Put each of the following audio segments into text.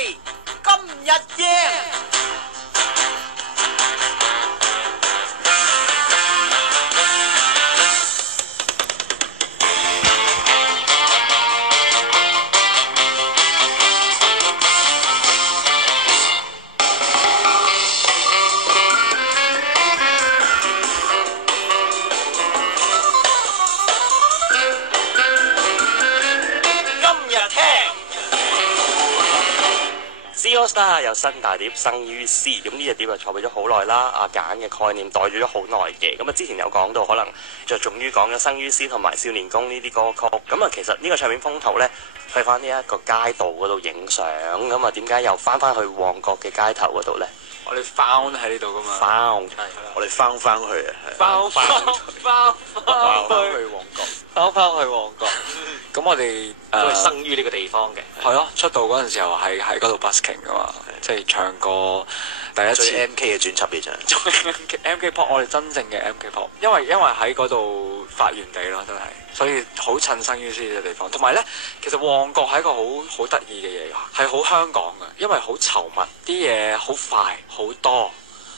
係今日夜。C AllStar 有新大碟生於斯，咁呢隻碟就籌備咗好耐啦，阿簡嘅概念袋住咗好耐嘅，咁啊之前有講到可能着重於講咗生於斯同埋少年宮呢啲歌曲，咁啊其實呢個唱片風圖呢，去翻呢一個街道嗰度影相，咁啊點解又翻去旺角嘅街頭嗰度呢？我哋 found 喺呢度噶嘛 found 我哋翻去啊，翻去旺角，翻去旺角。咁我哋都係生於呢個地方嘅。係咯，出道嗰陣時候係喺嗰度 busking 噶嘛，即係唱歌第一次最 MK 嘅專輯嚟啫。MK pop 我哋真正嘅 MK pop，因為喺嗰度發源地咯，都係，所以好襯生於斯呢個地方。同埋咧，其實旺角係一個好得意嘅嘢，係好香港嘅，因為好稠密，啲嘢好快好多，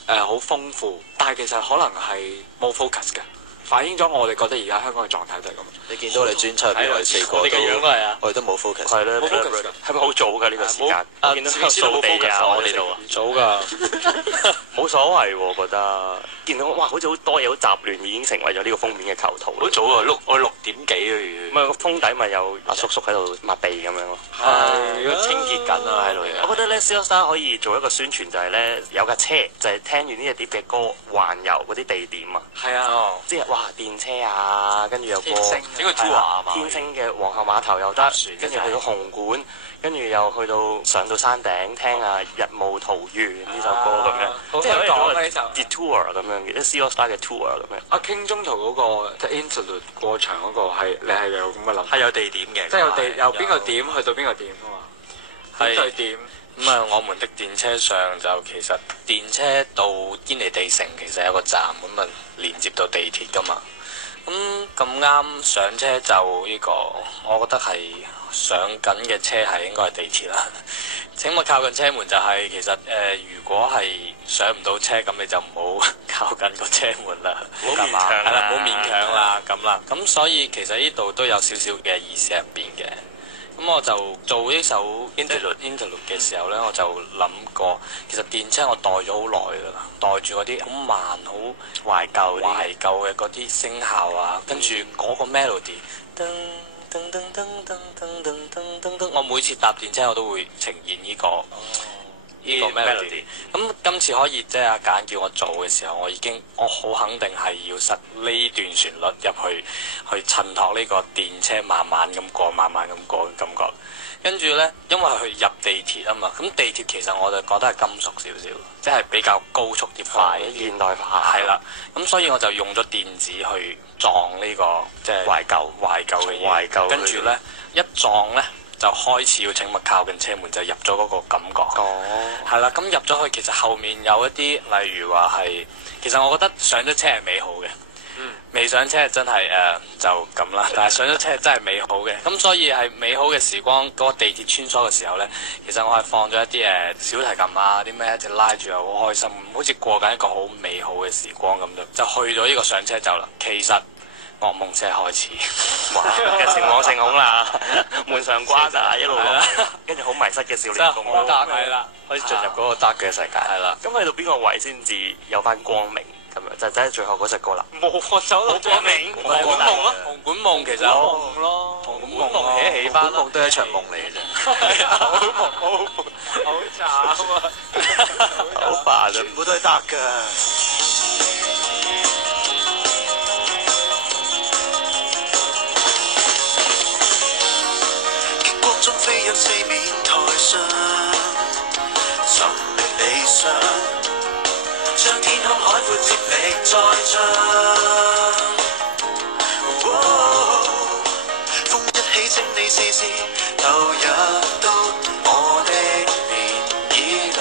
好豐富，但係其實可能係冇 focus 嘅。反映咗我哋覺得而家香港嘅狀態就係咁。你見到我哋專輯入邊我哋四個我哋嘅樣都係啊，我哋都冇 focus。係咧，冇 focus 㗎，係咪好早㗎呢個時間？我見到掃地啊，我哋度啊，早㗎，冇所謂喎，我覺得見到哇，好似好多嘢好雜亂，已經成為咗呢個封面嘅構圖。好早啊，我6點幾啊，唔係個封底咪有阿叔叔喺度抹地咁樣咯，係清潔緊啊喺度。我覺得咧 C AllStar 可以做一個宣傳，就係咧有架車，就係聽完呢隻碟嘅歌，環遊嗰啲地點啊，係啊，即係哇電車啊，跟住有個整個 tour 啊嘛，天星嘅皇后碼頭又得，跟住去到紅館，跟住又去到上到山頂聽啊日暮桃源呢首歌咁樣，即係可以做呢首 detour 咁樣嘅，即係 C AllStar 嘅 tour 咁樣。阿 King 中途嗰個即係 interlude 過場嗰個係你係有咁嘅諗，係有地點嘅，即係由邊個點去到邊個點啊嘛？係對點咁啊！我們的電車上就其實電車到堅尼地城其實有個站咁啊，連接到地鐵噶嘛。咁啱上車就呢個，我覺得係上緊嘅車係應該係地鐵啦。請勿靠近車門就係其實如果係上唔到車咁，你就唔好靠近個車門啦。唔好勉強啦，係啦，唔好勉強啦咁啦。咁所以其實呢度都有少少嘅意思入邊嘅。咁我就做呢首 interlude 嘅時候呢，我就諗過，其實電車我袋咗好耐㗎啦，袋住嗰啲好慢、好懷舊嘅嗰啲聲效啊，跟住嗰個 melody，噔噔噔噔噔噔噔噔噔噔，我每次搭電車我都會呈現呢個 melody。咁今次可以即係阿簡叫我做嘅時候，我好肯定係要塞呢段旋律入去襯托呢個電車慢慢咁過嘅感覺。跟住呢，因為佢入地鐵啊嘛，咁地鐵其實我就覺得係金屬少少，即係比較高速啲快現代化係啦。咁所以我就用咗電子去撞呢個即係懷舊嘅嘢，跟住呢，一撞呢，就開始要請勿靠近車門，就入咗嗰個感覺。係啦，咁入咗去，其實後面有一啲，例如話係，其實我覺得上咗車係美好嘅。未上車真係就咁啦，但係上咗車真係美好嘅。咁所以係美好嘅時光，嗰個地鐵穿梭嘅時候呢，其實我係放咗一啲小提琴啊，啲咩一直拉住又好開心，好似過緊一個好美好嘅時光咁就去咗呢個上車就啦。其實噩夢車開始，哇！嘅情網成恐啦，門上關啊，一路落，跟住好迷失嘅少年宮啦，係啦，可以進入嗰個 dark 嘅世界。係啦，咁去到邊個位先至有翻光明咁樣？就真係最後嗰隻歌啦。冇走到光明，紅館夢咯，紅館夢其實夢咯，紅館夢起翻夢都係一場夢嚟嘅啫。好慘啊！好煩啊！全部都係得㗎。極光中飛向四面台上，尋覓理想，將天空海闊接力再唱。風一起，請你試試投入到我的漣漪裏，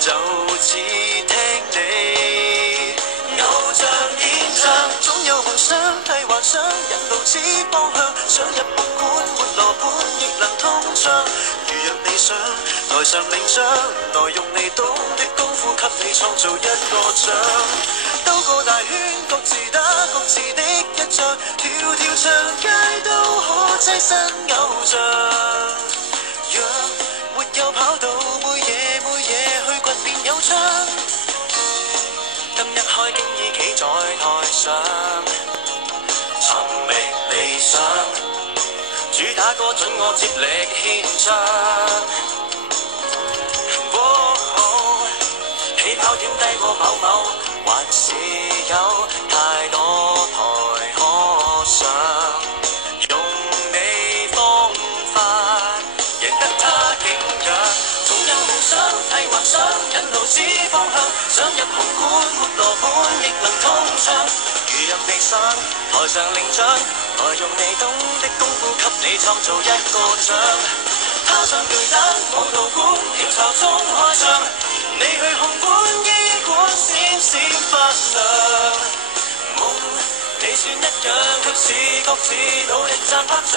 就似聽你偶像演唱，總有夢想替幻想，引導此方向，想入夢館沒羅盤亦能通暢。如若你獎，台上領獎，來用你懂的功夫給你創造一個獎。兜個大圈，各自打各自的一仗，條條長街都可躋身偶像。若沒有跑道，每夜去掘便有槍。今日開經已企在台上，尋覓理想，主打歌準我接力獻唱。起跑點低過某某，還是有太多台可上。用你方法贏得他景仰，總有夢想替幻想，引路指方向，想入紅館沒羅盤亦能通暢。如入地上，台上領獎，來用你懂的功夫給你創造一個獎。他上巨蛋舞蹈館，鳥巢中開唱，你去紅館醫館閃閃發亮。夢你算一樣，卻是各自努力讚拍掌。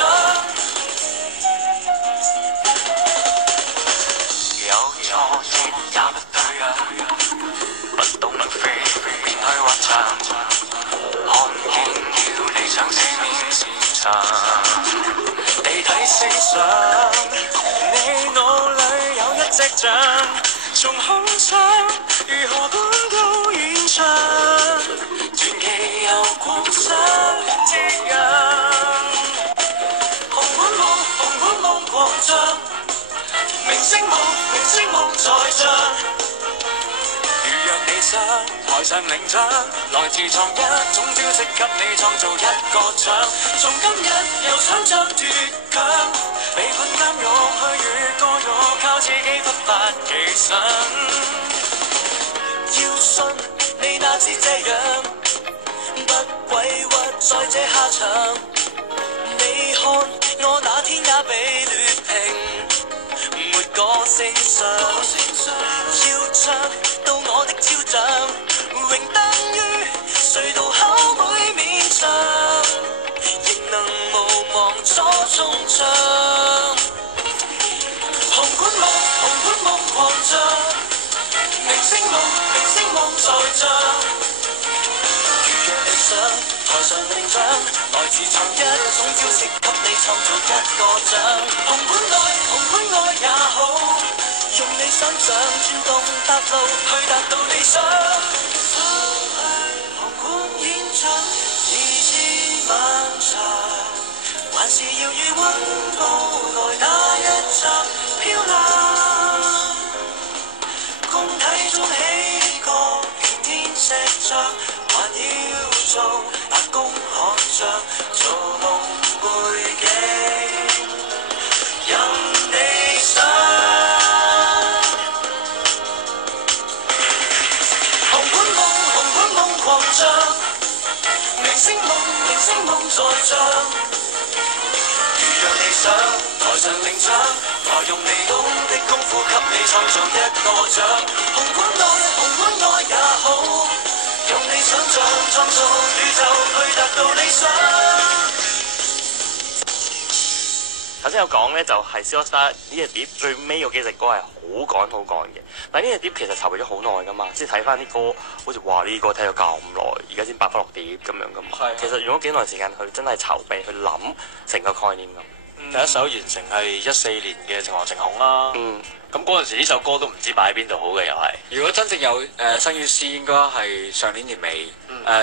有錯亦也不對啊，不懂能飛便去滑翔，看見了理想四面線上，地體思想，你腦裏有一隻象，從空想如何搬到現場，傳奇又狂想夕陽，紅館夢狂漲，明星夢在唱。如若你想台上領獎，來自創一種招式給你創造一個獎。從今日又想着奪強，被困監獄去越過獄，靠自己不發奇想。要信你哪知這樣，不委屈在這下場。你看我那天也被劣評，沒個性上，要唱到我的肖像，榮登於隧道口每面牆，仍能無望初中唱。紅館夢狂漲，明星夢在唱。如若理想台上領獎，來自創一種招式給你創造一個獎。紅館愛也好，用你想象轉動踏路去達到理想。紅館演唱自知漫長，還是要與溫度來打一場漂亮。共體中起個平天石像，還要做白宮學像，做夢背景任你想。紅館夢狂漲，明星夢在唱。如若理想台上領獎，來用你懂的功夫給你創造一個獎。紅館愛也好，用你想象創造宇宙去達到理想。頭先有講咧，就係《C AllStar》呢隻碟最尾嗰幾隻歌係好趕嘅，但係呢隻碟其實籌備咗好耐噶嘛，即係睇翻啲歌，好似話呢個睇咗咁耐，而家先8分落碟咁樣噶嘛。其實用咗幾耐時間去真係籌備去諗成個概念咁。第一首完成係14年嘅《情何情恐》啦。咁嗰陣時呢首歌都唔知擺喺邊度好嘅又係。如果真正有生於斯，應該係上年年尾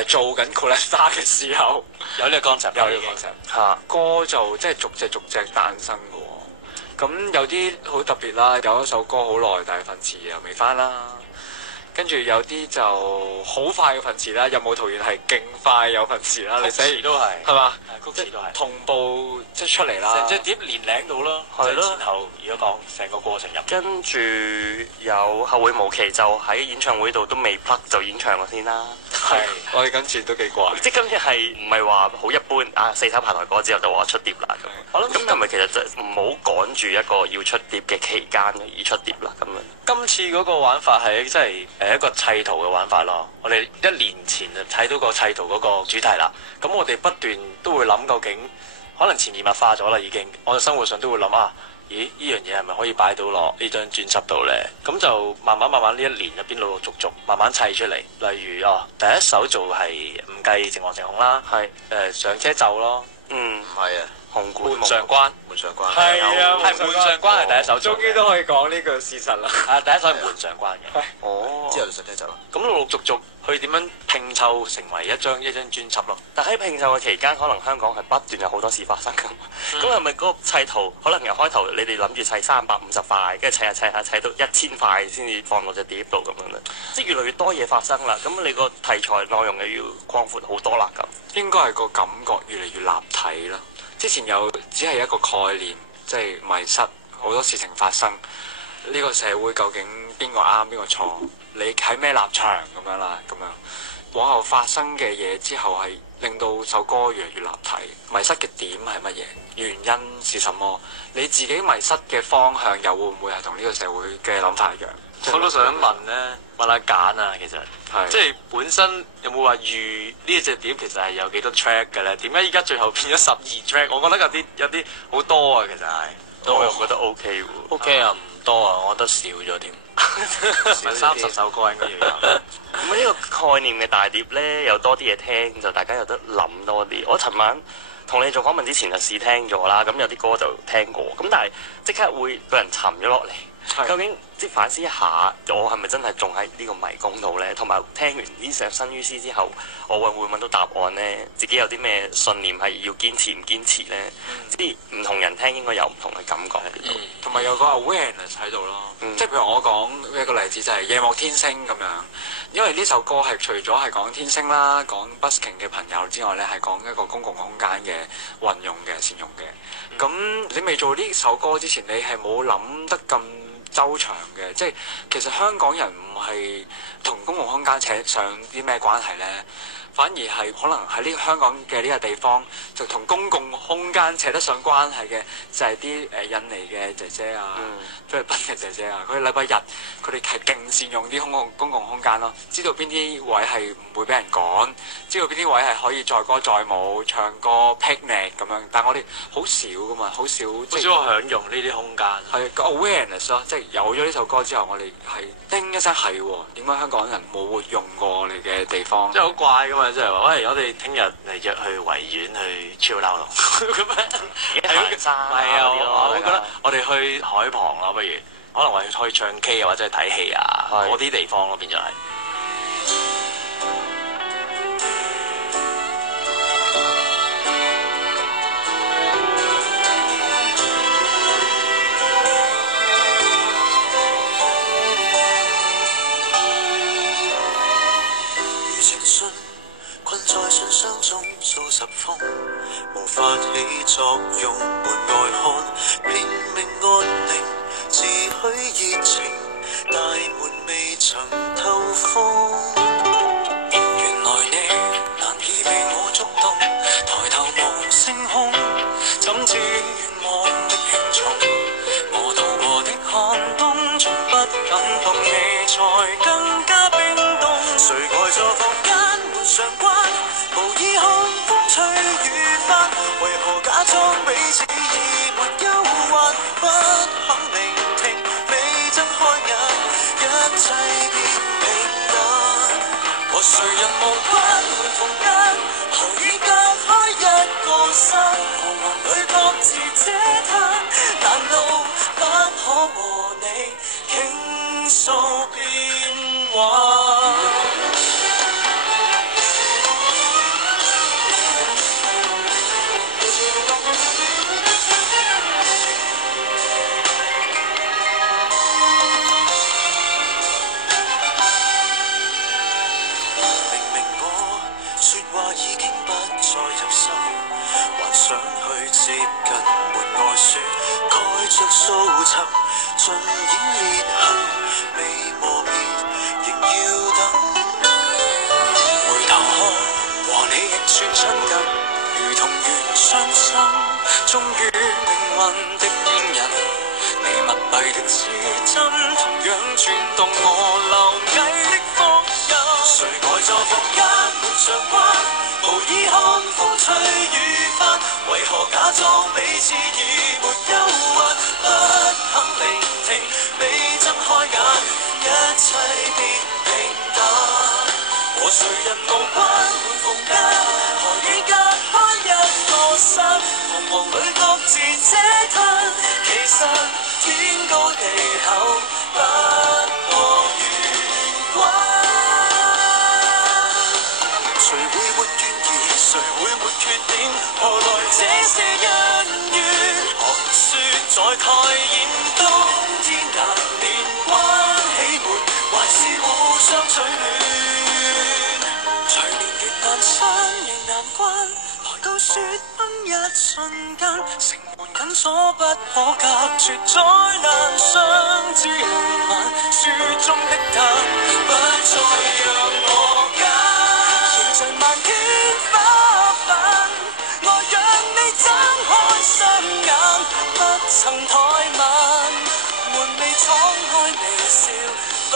做緊 Collector 嘅時候，有呢個 concept，有呢個 concept 嚇。歌就即係逐隻誕生嘅喎。咁有啲好特別啦，有一首歌好耐，但係份詞又未翻啦。跟住有啲就好快嘅份詞啦，《任務桃園》係勁快有份詞啦，曲詞都係係嘛？曲詞都係同步即係出嚟啦。成隻碟年齡到啦，係咯。前後如果講成個過程入，跟住有後會無期就喺演唱會度都未 plug 就演唱咗先啦。係，我哋今次都幾怪。即係今次係唔係話好一般啊？4首排台歌之後就話出碟啦咁。我諗咁係咪其實就唔好趕住一個要出碟嘅期間而出碟啦咁樣？今次嗰個玩法係真係一個砌圖嘅玩法咯。我哋1年前就睇到個砌圖嗰個主題啦。咁我哋不斷都會諗究竟可能潛移默化咗啦已經。我哋生活上都會諗啊，咦呢樣嘢係咪可以擺到落呢張專輯度呢？咁就慢慢呢一年入邊陸陸續續慢慢砌出嚟。例如第一首做係唔計誠惶誠恐啦，係上車奏咯，唔係啊，紅館門上關，係啊，係門上關係第一首做，終於都可以講呢個事實啦。第一首係門上關嘅。哦，之後就上車走啦。咁陸陸續續去點樣拼湊成為一張專輯咯？但喺拼湊嘅期間，可能香港係不斷有好多事發生㗎嘛。咁係咪嗰個砌圖可能由開頭你哋諗住砌350塊，跟住砌下砌到1000塊先至放落隻碟度咁樣咧？即係越嚟越多嘢發生啦。咁你個題材內容又要擴闊好多啦咁。應該係個感覺越嚟越立體啦。之前又只係一個概念，即係迷失，好多事情發生。呢個社會究竟邊個啱邊個錯？你喺咩立場咁樣啦？咁樣往後發生嘅嘢之後係令到首歌越嚟越立體。迷失嘅點係乜嘢？原因是什麼？你自己迷失嘅方向又會唔會係同呢個社會嘅諗法一樣？我都想問呢，問下簡啊，其實即係本身有冇話預呢隻碟其實係有幾多 track 嘅咧？點解依家最後變咗12 track？我覺得有啲好多啊，其實係。我又覺得 OK 喎。OK 啊，唔多啊，我覺得少咗添。咪30首歌應該要有。咁呢個概念嘅大碟呢，有多啲嘢聽，就大家有得諗多啲。我尋晚同你做訪問之前就試聽咗啦，咁有啲歌就聽過，咁但係即刻會個人沉咗落嚟。究竟即反思一下，我係咪真係仲喺呢個迷宮度呢？同埋聽完呢首生於斯之後，我會揾到答案呢？自己有啲咩信念係要堅持唔堅持呢？即係唔同人聽應該有唔同嘅感覺喺度，同埋有個 awareness 喺度咯。即係譬如我講一個例子就係夜幕天星咁樣，因為呢首歌係除咗係講天星啦、講 busking 嘅朋友之外呢，係講一個公共空間嘅運用嘅善用嘅。咁你未做呢首歌之前，你係冇諗得咁周長嘅，即係其實香港人唔係同公共空間扯上啲咩關係呢？反而係可能喺呢個香港嘅呢個地方，就同公共空間扯得上關係嘅，就係啲印尼嘅姐姐啊、菲律賓嘅姐姐啊，佢哋禮拜日佢哋係勁善用啲公共空間咯，知道邊啲位係唔會俾人趕，知道邊啲位係可以載歌載舞、唱歌、picnic 咁樣，但係我哋好少噶嘛，好少即係享用呢啲空間。係個 awareness 咯，即係有咗呢首歌之後，我哋係叮一聲係喎，點解香港人冇活用過我哋嘅地方？即係好怪噶嘛！即係話，喂，我哋聽日嚟約去維園去超鬧龍咁樣，行山係啊！我覺得大我哋去海旁咯，不如可能話去唱 K 啊，或者係睇戲啊，嗰啲地方咯，變咗係。數十封，無法起作用，門外看，拼命安寧，自許熱情，大門未曾透風。原來你難以被我觸動，抬頭望星空，怎知願望的輕重，我渡過的寒冬，從不感動你，才更加冰凍。誰呆在房間門上關？無意看風吹雨翻，為何假裝彼此已沒憂患？不肯聆聽，未睜開眼，一切變平淡。和誰人無關每逢間，何以隔開一個山？彷徨裏各自嗟嘆，但路不可和你傾訴變幻。數層盡演裂痕，未磨滅，仍要等。回頭看，和你亦算親近，如同緣相生。終於命運的牽引，你密閉的指針，同樣轉動我流翳的福音。誰呆在房間門上關？無意看風吹雨翻，為何假假裝彼此已沒憂鬱，不肯聆聽，被睜開眼，一切變平淡。和誰人無關，每逢間，何以隔開一個身，茫茫裏各自嗟吞。其實天高地厚，不過緣分。誰會沒怨言？誰會沒缺點？何來這些恩怨？學說在蓋掩冬天難免關起門，還是互相取暖。隨年月難相仍難關，來到雪崩一瞬間，城門緊鎖不可隔絕，再難相知無限，書中的他不再讓我揀，形像萬天花瓣，我讓你睜開雙眼，不曾怠慢，門未敞開微笑，不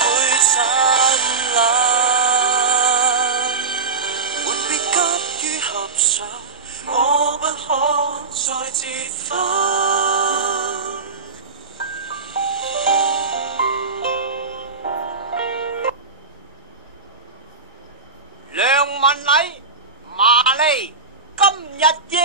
會燦爛。門別急於合上，我不可再折返。梁文禮、麻利今日贏。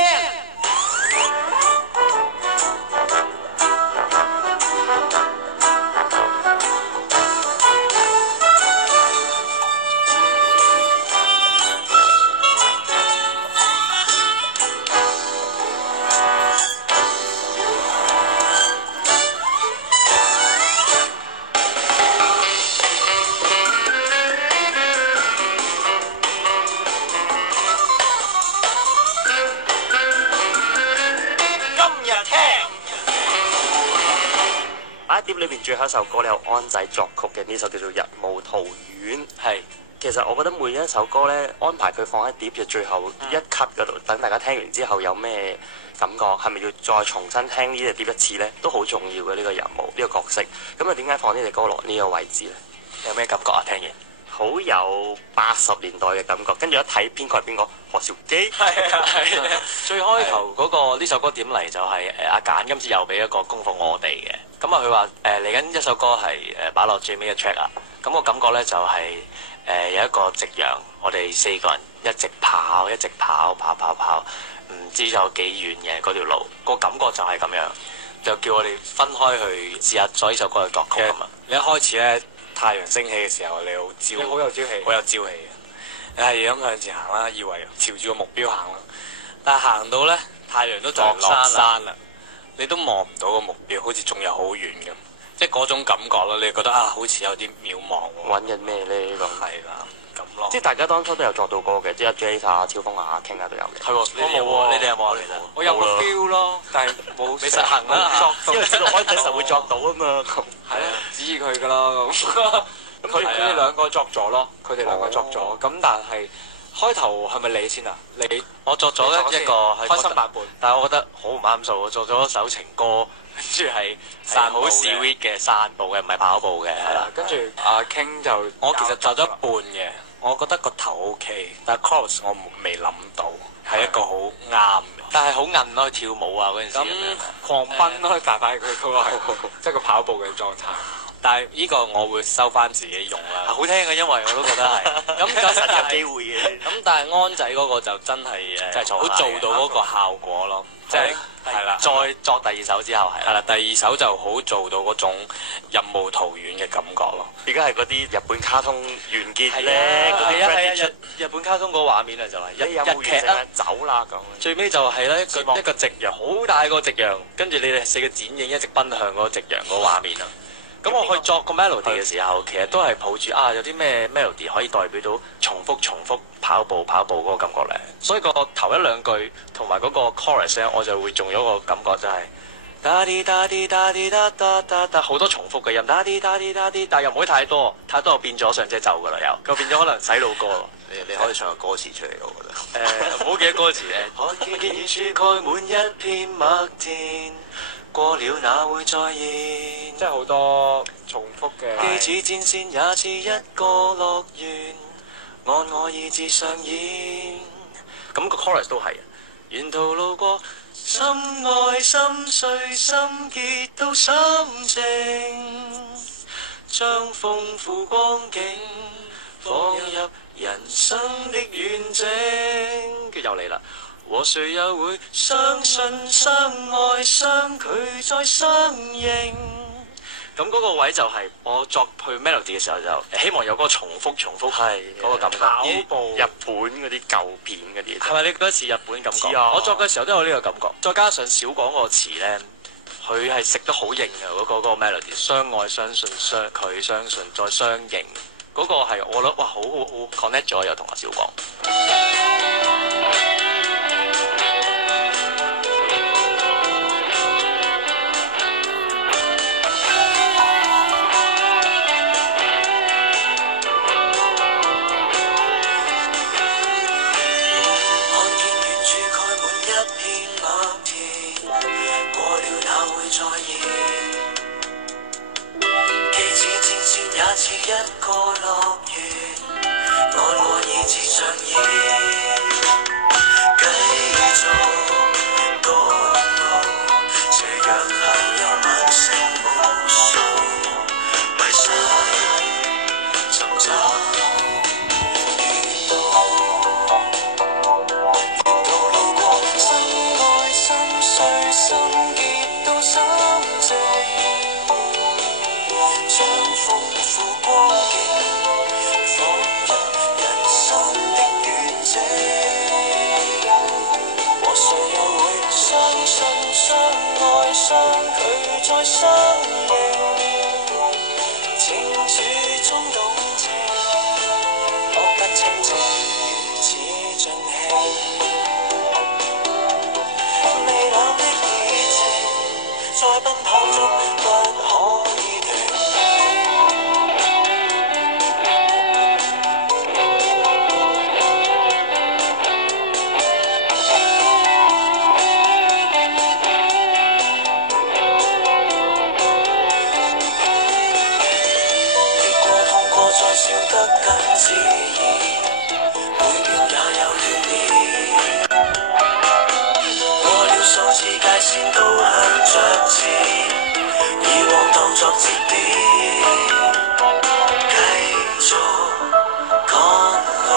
碟裏邊最後一首歌咧，有安仔作曲嘅，呢首叫做《日暮桃園》。係，其實我覺得每一首歌咧，安排佢放喺碟嘅最後一 cut 嗰度，等大家聽完之後有咩感覺，係咪要再重新聽呢隻碟一次咧？都好重要嘅呢個任務，呢個角色。咁啊，點解放呢隻歌落呢個位置咧？有咩感覺啊？聽完好有80年代嘅感覺，跟住一睇編曲係邊個？何兆基。係啊係啊。最開頭嗰個呢首歌點嚟就係阿簡今次又俾一個功課我哋嘅。咁啊，佢話嚟緊一首歌係擺落最尾嘅 track 啊。咁個感覺咧就係有一個夕陽，我哋4個人一直跑，唔知有幾遠嘅嗰條路。個感覺就係咁樣，就叫我哋分開去試下咗呢首歌嘅作曲啊嘛。你一開始咧太陽升起嘅時候，你好有朝氣，好有朝氣嘅。你係咁向前行啦，以為朝住個目標行啦，但係行到咧太陽都就落山啦。你都望唔到個目標，好似仲有好遠咁，即係嗰種感覺咯。你覺得啊，好似有啲渺茫喎。揾緊咩咧？咁係啦，咁咯。即係大家當初都有作到歌嘅，即係 J 啊、超風啊、傾啊都有嘅。係喎，你冇喎？你哋有冇啊？其實我有個 feel 咯，但係冇未實行啦。因為知道開始時會作到啊嘛。係啊，指意佢㗎啦咁。咁佢哋兩個作咗咯，佢哋兩個作咗。咁但係開頭係咪你先啊？我作咗一個開心版本，但係我覺得好唔啱數。我作咗一首情歌，跟住係好 sweet 嘅散步嘅，唔係跑步嘅。係啦，跟住阿 King 就我其實作咗一半嘅，我覺得個頭 OK，但係 chorus 我未諗到係一個好啱，但係好韌咯，跳舞啊嗰陣時咁樣狂奔咯，大快佢嗰個係即係個跑步嘅狀態。但係呢個我會收翻自己用啦，好聽嘅，因為我都覺得係。咁實有機會嘅。咁但係安仔嗰個就真係好做到嗰個效果咯，即係係啦。再作第二首之後係啦，第二首就好做到嗰種日暮桃園嘅感覺咯。而家係嗰啲日本卡通完結咧，嗰啲係啊，日本卡通個畫面啊就係一劇啦，走啦咁。最尾就係咧一個夕陽，好大個夕陽，跟住你哋4個剪影一直奔向嗰個夕陽個畫面啊。咁我去作個 melody 嘅時候，其實都係抱住有啲咩 melody 可以代表到重複跑步嗰個感覺咧。所以個頭一兩句同埋嗰個 chorus 咧，我就會中咗個感覺就係哒啲哒啲哒啲哒哒哒哒，好多重複嘅音，哒啲哒啲哒啲，但又唔可以太多就變咗上車走噶啦又，咁變咗可能洗腦歌咯。你可以唱個歌詞出嚟，我覺得。唔好記得歌詞咧。看見遠處蓋滿一片麥田，過了哪會再現？即係好多重複嘅。記住戰線也似一個樂園，按我意志上演。咁個 chorus 都係。沿途路過，心愛心碎心結到心靜，將豐富光景放入人生的遠征。佢又嚟啦，和誰又會相信相愛相距再相認？咁嗰個位就係我作去 melody 嘅時候，就希望有嗰個重複係嗰個感覺。跑步日本嗰啲舊片嗰啲，係咪你覺得似日本感覺？啊、我作嘅時候都有呢個感覺，再加上小廣個詞咧，佢係食得好型嘅嗰個 melody， 相愛相信相佢相信再相認，嗰、嗰個係我覺得哇好 connect 咗又同阿小廣。似一個樂園，愛我意志上演，繼續趕路，斜陽下有晚星無數，迷失尋找遇到，沿途路過，心愛心碎心結到心靜。將豐富光景放入人生的遠征，和誰又會相信相愛相距再相認？情處中動情，覺得親情如此盡興，未冷的熱情在奔跑中不可以停。笑得更自然，每秒也有鍛鍊，過了數次界線都向着前，以往當作節點，繼續趕路，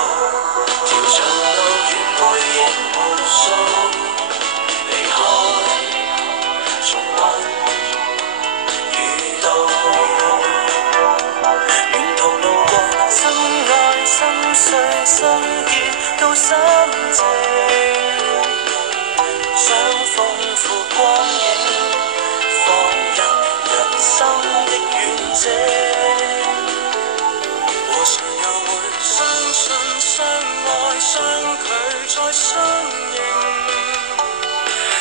條長路遠背影無數，離開重溫遇到。心碎心結到心靜，將豐富光景放入人生的遠征，和誰又會相信相愛相距再相認？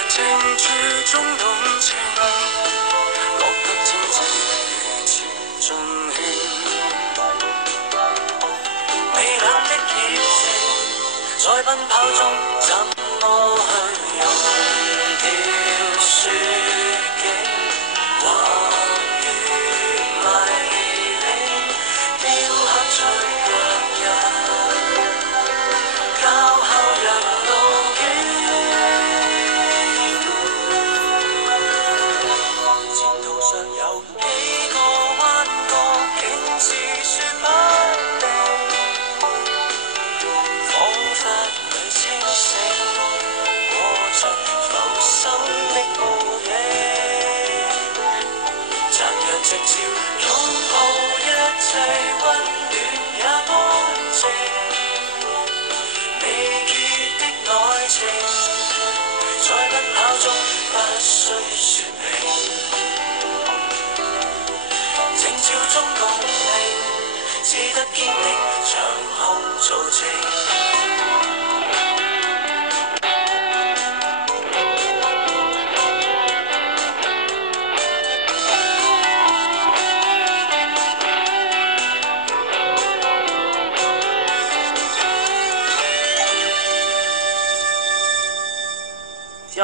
情處中動情，覺得真正如此盡興。微冷的熱情，在奔跑中怎麼去用掉雪景？橫越迷離，雕刻出腳印，教後人路徑。前途上有幾個彎角，竟似算不定。彷彿裏清晰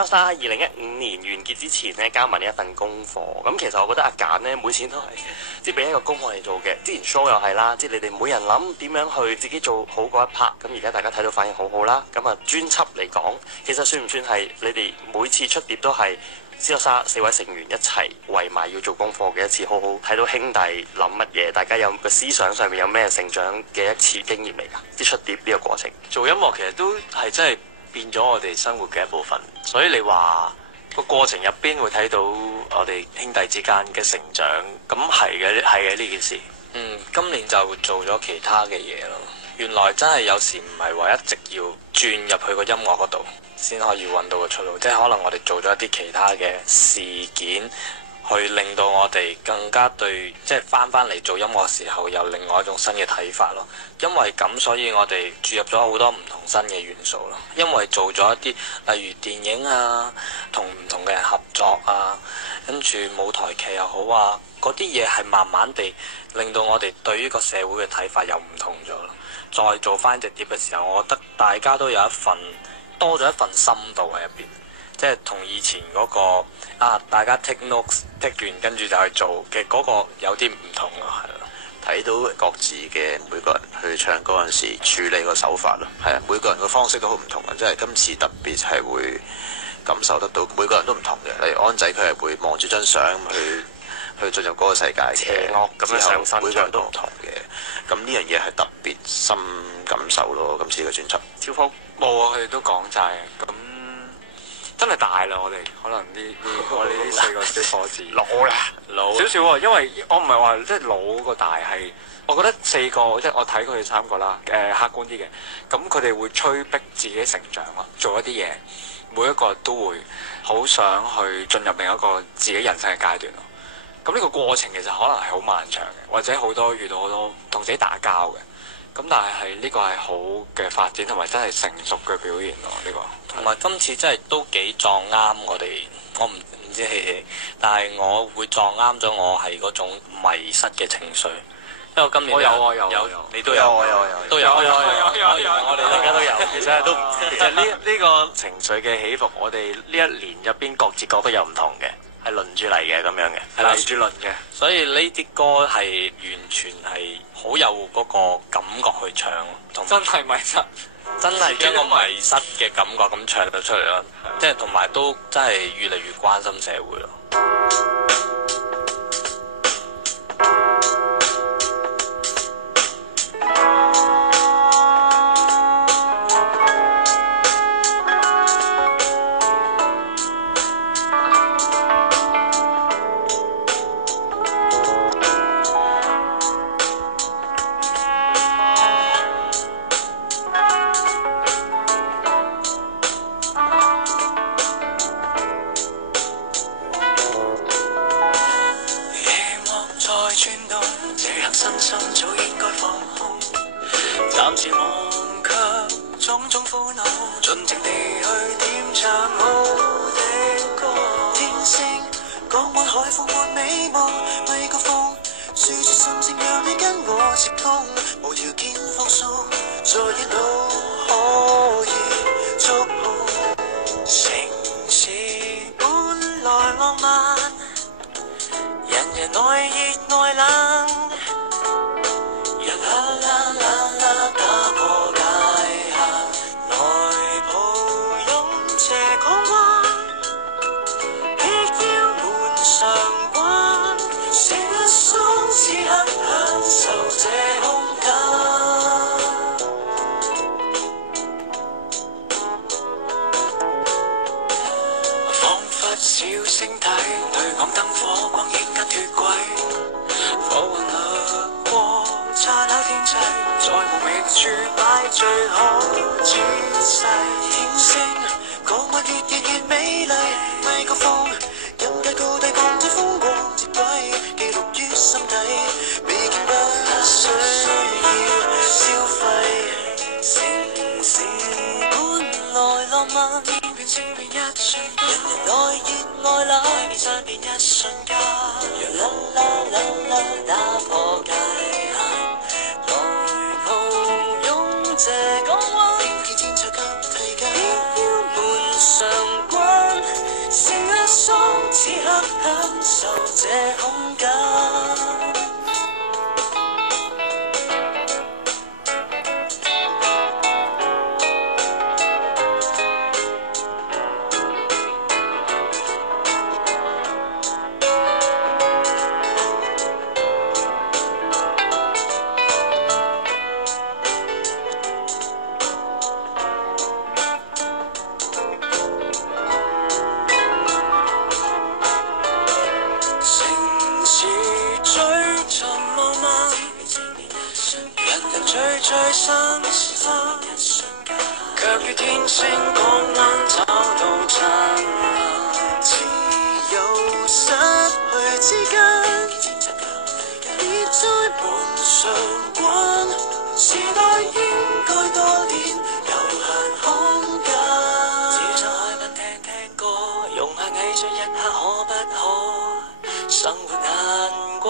COSSTAR 2015年完結之前咧，交埋呢一份功課。咁其實我覺得阿簡咧，每次都係即係俾一個功課嚟做嘅。之前 show 又係啦，即係你哋每人諗點樣去自己做好嗰一 part。咁而家大家睇到反應好好啦。咁啊專輯嚟講，其實算唔算係你哋每次出碟都係COSSTAR 4位成員一齊圍埋要做功課嘅一次，好好睇到兄弟諗乜嘢，大家有個思想上面有咩成長嘅一次經驗嚟㗎？即出碟呢個過程，做音樂其實都係真係變咗我哋生活嘅一部分，所以你話個過程入邊會睇到我哋兄弟之間嘅成長，咁係嘅呢件事。今年就做咗其他嘅嘢咯。原來真係有時唔係話一直要轉入去個音樂嗰度先可以揾到個出路，即係可能我哋做咗一啲其他嘅事件，去令到我哋更加對即係翻嚟做音樂時候有另外一種新嘅睇法咯。因為咁，所以我哋注入咗好多唔同新嘅元素咯。因為做咗一啲例如電影啊，同唔同嘅人合作啊，跟住舞台劇又好啊，嗰啲嘢係慢慢地令到我哋對於個社會嘅睇法又唔同咗咯。再做翻隻碟嘅時候，我覺得大家都有多咗一份深度喺入邊，即係同以前嗰個大家 take notes take 完跟住就去做嘅嗰個有啲唔同咯，係咯。睇到各自嘅每個人去唱歌嗰陣時處理個手法咯，係啊，每個人嘅方式都好唔同嘅，即係今次特別係會感受得到每個人都唔同嘅。例如安仔佢係會望住張相去進入嗰個世界嘅，邪惡咁樣上身，每個人都唔同嘅。咁呢樣嘢係特別深感受咯。今次嘅專輯，超鋒冇啊，佢哋都講晒咁。真係大啦！我哋可能我哋呢4個小伙子老少少喎，因為我唔係話即係老個大係，我覺得4個即係我睇佢哋3個啦，客觀啲嘅，咁佢哋會催逼自己成長咯，做一啲嘢，每一個都會好想去進入另一個自己人生嘅階段咯。咁呢個過程其實可能係好漫長嘅，或者遇到好多同自己打交嘅。咁但係呢個係好嘅發展，同埋真係成熟嘅表現咯。呢個同埋今次真係都幾撞啱我哋，我唔知係，但係我會撞啱咗我係嗰種迷失嘅情緒，因為今年有你都有，我哋大家都有，其實都其實呢個情緒嘅起伏，我哋呢一年入邊各自覺得有唔同嘅，係輪住嚟嘅咁樣嘅，係輪住輪嘅，所以呢啲歌係完全係好有嗰個感覺去唱，真係迷失，真係將個迷失嘅感覺咁唱到出嚟咯，即係同埋都真係越嚟越關心社會咯。這港灣，偏偏天才給提及，要門常關。這空間。最新鮮，卻與天星降溫找到燦爛。自由失去之間，別再瞞上關。時代應該多點有限空間。只在海濱聽歌，容下藝術一刻可不可？生活難過，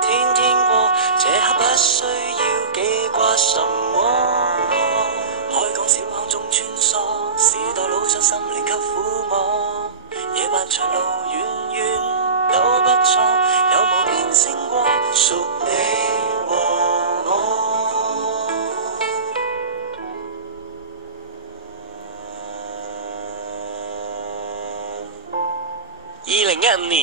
天天過，這刻不需要記掛什麼。海港小巷中穿梭，時代老將心靈給撫摸。夜漫長路遠遠都不錯，有無邊星光屬你和我。2015年